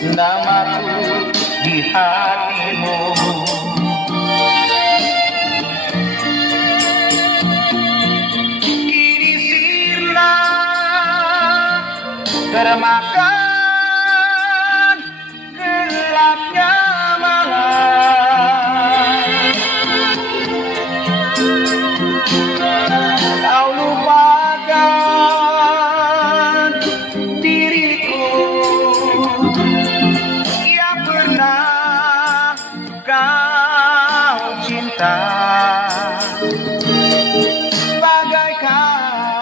Namaku di hatimu. Kini sirna termakan gelapnya malam. Kau lupakan diriku yang pernah kau cinta, bagaikan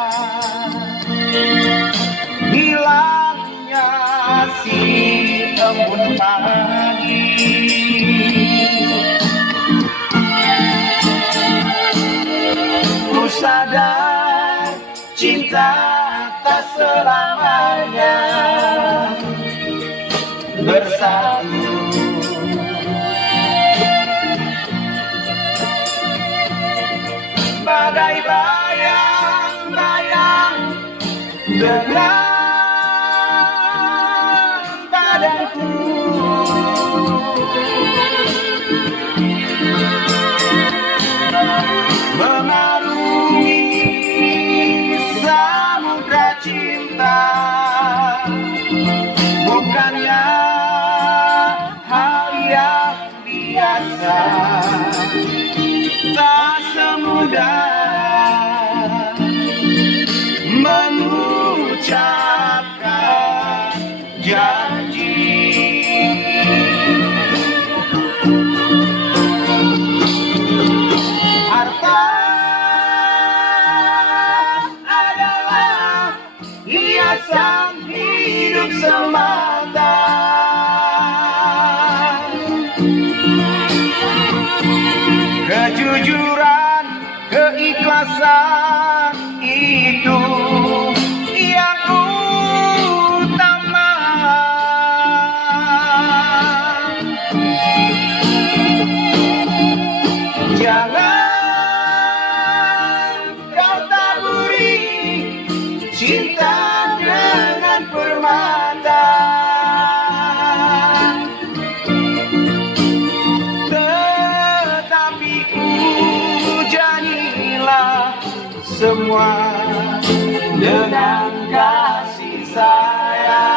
hilangnya si embun pagi. Ku sadar cinta tak selamanya bersatu. Bagai bayang-bayang dengan badanku, mengarungi samudra cinta. Bukannya hal yang biasa, tak semudah mengucapkan janji. Harta adalah hiasan hidup semata. Kejujuran, keikhlasan itu yang utama. Jangan kau taburi cinta dengan permata, tetapi hujanilah semua dengan kasih sayang.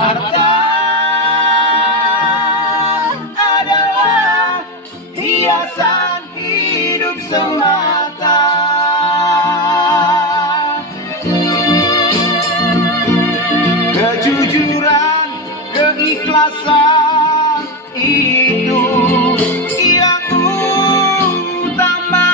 Harta adalah hiasan hidup semata. Kejujuran, keikhlasan itu yang utama.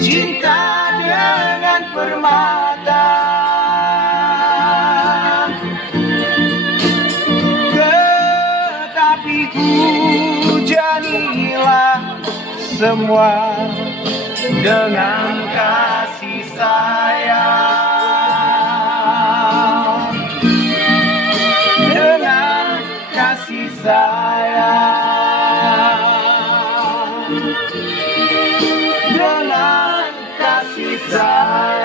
Cinta dengan permata, tetapi hujanilah semua dengan kasih sayang, dengan kasih sayang, dengan kasih sayang.